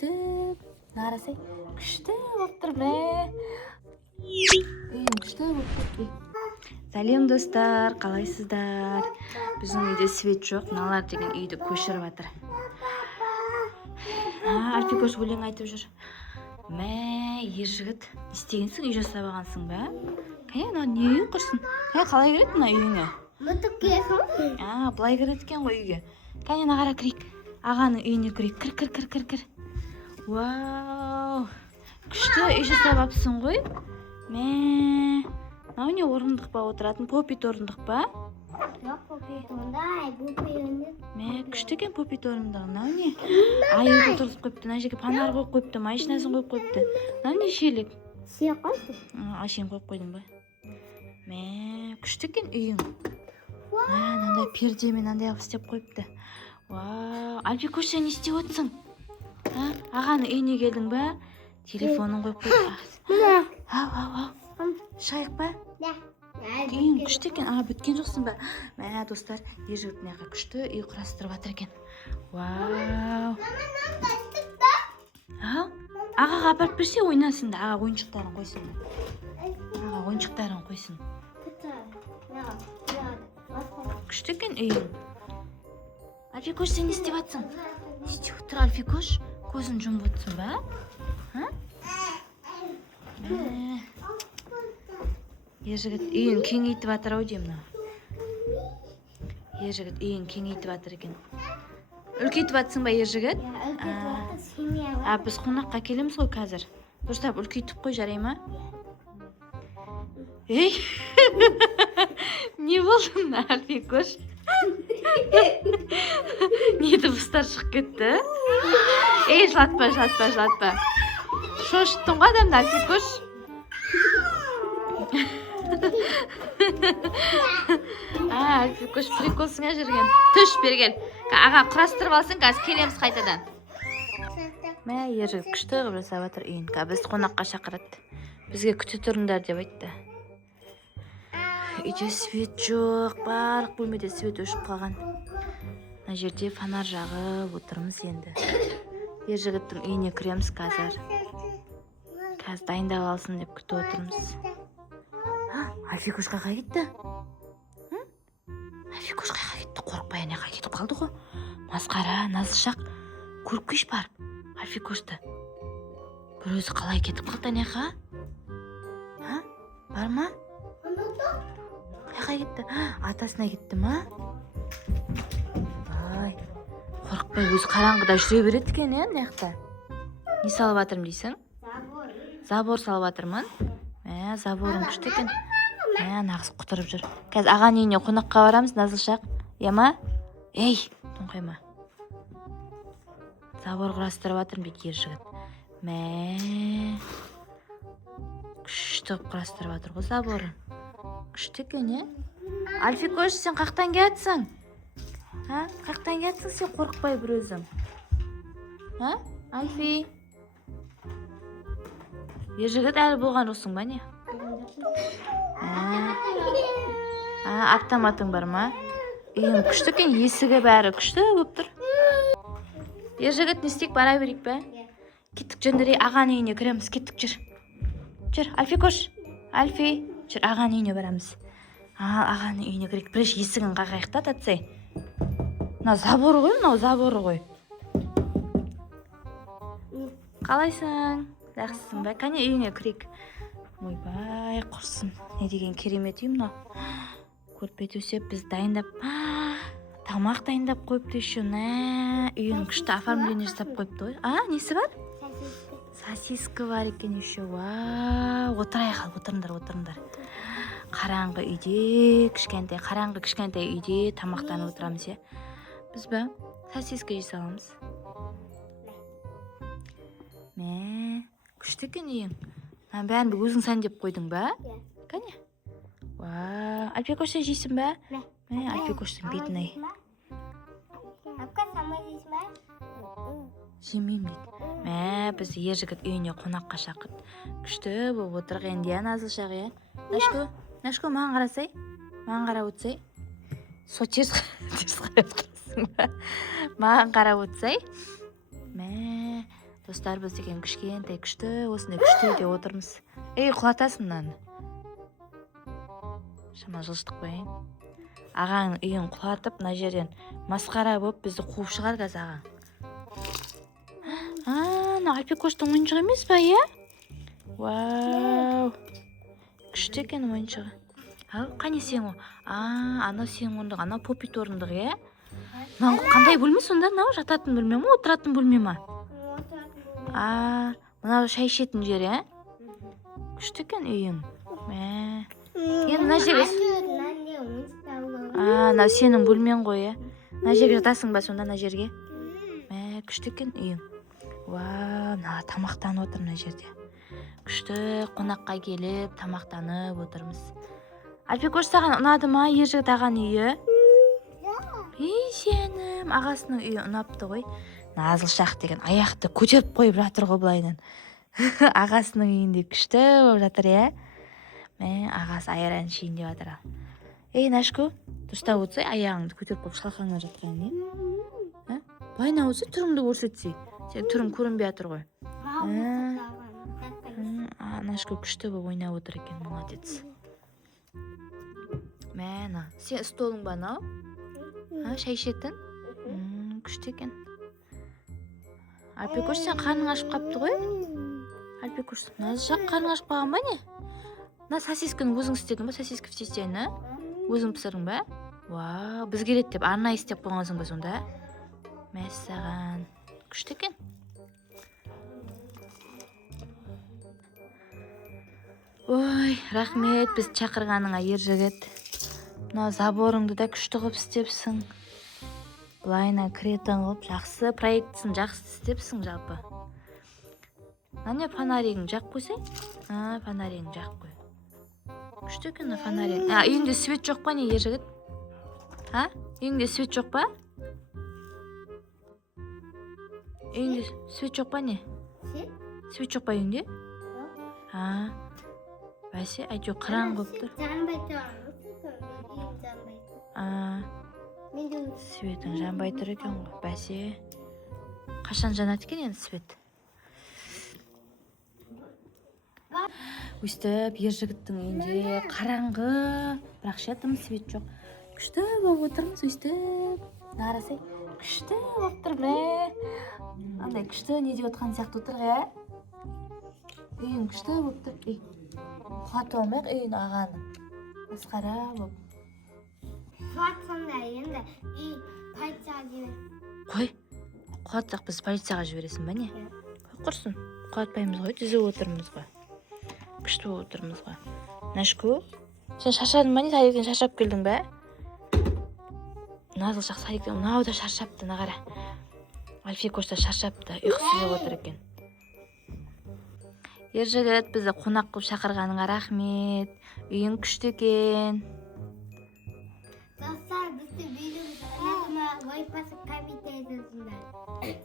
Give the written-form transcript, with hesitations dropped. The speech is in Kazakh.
күшті. Нарасай, күшті болып тұр бе. Күшті болып тұр. Сәлем достар, қалайсыздар? Біздің үйде свет жоқ, Налар деген үйді көшіріп жатыр. Альфикош өлең айтып жүр. Мә, ержігіт, істегенсің, үй жасап алғансың ба? Мына не үй құрсын? Қалай келеді мына үйіңе? Былай кіреді екен ғой үйге. Ана қара кірейік. Ағаның үйіне кірейік. Кір. Вау! Күшті үй жасап алыпсың ғой. Мә, мынау не орындық па отыратын? Попит орындық па? Жоқ, попит ондай, попит ондай. Мә, күшті екен попит орындығы. Мынау не? Аюды отырғызып қойыпты. Мына жерге фонар қойып қойыпты, машинасын қойып қойыпты. Мынау не шелек? Сия қойды. Ашен қойып қойдың ба? Мә, күшті екен үйің. Мынандай пердемен андай қылып істеп қойыпты. Вау, Альфикош, сен не істеп отырсың? Ағаның үйіне келдің ба? Телефонын қойып қойды. Ау. Шайық ба? Үйің күшті екен. Бүткен жоқсың ба? Мә, достар, ержігіт мынақа күшті үй құрастырып жатыр екен. Вау. Ағаға апарып берсе ойнасын да. Аға ойыншықтарын қойсын. Күшті екен үйің. Альфикош, сен не істеп жатсың? Не істеп отыр Альфикош? Көзін жұмып отырсың ба? Ержігіт үйін кеңейтіп жатыр ау деймін. Ержігіт үйін кеңейтіп жатыр екен. Үлкейтіп жатсың ба ержігіт? Біз қонаққа келеміз ғой қазір. Дұрыстап үлкейтіп қой, жарай ма? Ей! Не болдың, Альфикош? Не дыбыстар шығып кетті? Ей, жылатпа. Шошыттың ғой адамды, Альфикош? Альфикош приколсыңа жүрген. Түш берген. Аға құрастырып алсын, қазір келеміз қайтадан. Мә, ержігіт күшті қылып жасап жатыр үйін. Біз қонаққа шақырады. Бізге күте тұрыңдар деп айтты. Үйде свет жоқ, барлық бөлмеде свет өшіп қалған. Мына жерде фонар жағып отырмыз енді. Ержігіттің үйіне кіреміз қазір. Қазір дайындап алсын деп күтіп отырмыз. Альфикош қайға кетті? Альфикош қайға кетті? Қорықпай анеға кетіп қалды ғой. Масқара, назылшақ. Көріп кеш барып. Альфикошты. Бір өзі қалай кетіп қалды анеға? Бар ма? Қайға кетті? Атасына кетті ма? Қорықпай өзі қараңғыда жүре береді екен, мынаяқта. Не салып жатырмын дейсің? Забор салып жатырмын. Заборың күшті екен. Нағыз құтырып жүр. Қазір ағаның үйіне қонаққа барамыз, назылшақ. Ема? Ей, тоңқайма. Забор құрастырып жатырмын бек ержігіт. Күшті құрастырып жатыр ғой заборын. Күшті екен, Альфикош, сен қақтан кетсің? Қақтан кетсің сен қорықпай бір өзің? Альфи? Ержігіт әлі болған жоқсың ба не? Автоматың бар ма? Үйің күшті екен, есігі бәрі күшті болып тұр. Ержігіт, не істейік, бара берейік бе? Кеттік, жөндірей, ағаның үйіне кіреміз, кеттік, жүр, Альфикош, Альфи, жүр, ағаның үйіне барамыз. Ағаның үйіне кірейік, біреш есігін қағайықта, татсай. Мынау заборы ғой. Қалайсың? Жақсысың ба? Кәне үйіне кірейік. Ойбай, құрсын. Не деген керемет үй мынау. Көрпе төсеп, біз дайындап, тамақ дайындап қойыпты еще. Үйін күшті оформление жасап қойыпты ғой. Несі бар? Сосиска бар екен еще. Отырайық, отырыңдар. Қараңғы үйде, кішкентай үйде тамақтанып отырамыз, Біз бе? Сосиска жей саламыз. Күшті екен үйің. Бәрінді өзің сәндеп қойдың ба? Кәне? Альфикош, сен жейсің ба? Альфикоштың бетін ай. Жемейм дейді. Біз ержігіт үйіне қонаққа шақырды. Күшті болып отырық енді, назылшақ, Нашко, маған қарасай. Маған қарап өтсей. Со теріс қарап тұрсың ба? Маған қарап өтсей. достар, біз деген кішкентай күшті, осындай күшті үйде отырмыз. Құлатасың мынаны. Шамалы жылжытып қояйын. Ағаның үйін құлатып, мына жерден масқара болып бізді қуып шығар қазір ағаң. Мына Альпикоштың ойыншығы емес па, иә? Вау! Күшті екен ойыншығы. Қане сен о? Анау сен орындық, анау Попит орындық, иә? Қандай бөлме сонда? Мынау жататын бөлме ме, отыратын бөлме ме? Мынау шай ішетін жер, иә? Күшті екен үйің. Енді мына жерге... Мынау сенің бөлмен ғой, иә? Мына жерге жатасың ба сонда, мына жерге? Күшті екен үйің. Вау, тамақтанып отыр мына жерде. Күшті, қонаққа келіп, тамақтанып отырмыз. Альпикош, саған ұнады ма ержігіт ағаның үйі? Сенім, ағасының үйі ұнапты ғой. Назылшақ деген аяқты көтеріп қойып жатыр ғой былайынан. Ағасының үйінде күшті болып жатыр, иә? Ағасы айран ішейін деп жатыр. Нашку, дұрыстап отырсай, аяғыңды көтеріп қойып шалқаңнан жатқан, не? Былайынан отырсай, түріңді көрсетсей. Сен түрің көрінбей жатыр ғой. Нашку күшті болып ойнап отыр екен, молодец. Сен столың ба анау? Шай ішетін? Күшті екен. Альпикош, сен қарның ашып қапты ғой? Альпикош, назжақ қарның ашып қалған ба не? Мына сосисканы өзің істедің ба? Сосиска істесең, өзің пісірдің ба? Вау, біз келеді деп арнайы істеп қойғансың ба сонда? Мәссаған. Күшті екен. Ой, рахмет біз шақырғаныңа, ержігіт. Мына заборыңды да күшті қылып істепсің. Былайына кіретін қылып, жақсы проектісін жақсы істепсің жалпы. Міне фонаригің жақ қойсай? Фонаригің жақ қой. Күшті екен фонариг. Үйіңде свет жоқ па не, ержігіт? Үйіңде свет жоқ па? Үйіңде свет жоқ па не? Свет жоқ па үйіңде? Бәсе, әйтеу қараңғы болып тұр. Жанбай тұр. Светің жанбай тұр екен ғой. Бәсе, қашан жанады екен енді свет? Өстіп, ержігіттің үйінде қараңғы, бірақ тым свет жоқ. Күшті болып отырмыз, өстіп. Нарасай, күшті болып тұр, Андай күшті не деп отқан сияқты отыр, Үйің күшті болып тұр. Құлатып алмайық үйін ағаның. Масқара болып. Құлатсаңда енді полицияға жібер. Қой, құлатсақ біз полицияға жібересің ба не? Құрсын, құлатпаймыз ғой, түзіп отырмыз ғой. Күшті болып отырмыз ғой. Нашку, сен шаршадың ба не? Садиктен шаршап келдің бе? Назылшақ Садиктен ұнау да шаршапты, нағара. Альпикош та шаршапты, ұйқысы келіп отыр екен. Ержігіт, бізді қонақ қылып шақырғаныңа рахмет. Үйің күшті екен. Достар, бізді видеомыз аяғына лайк басып коммент жазыңыздар.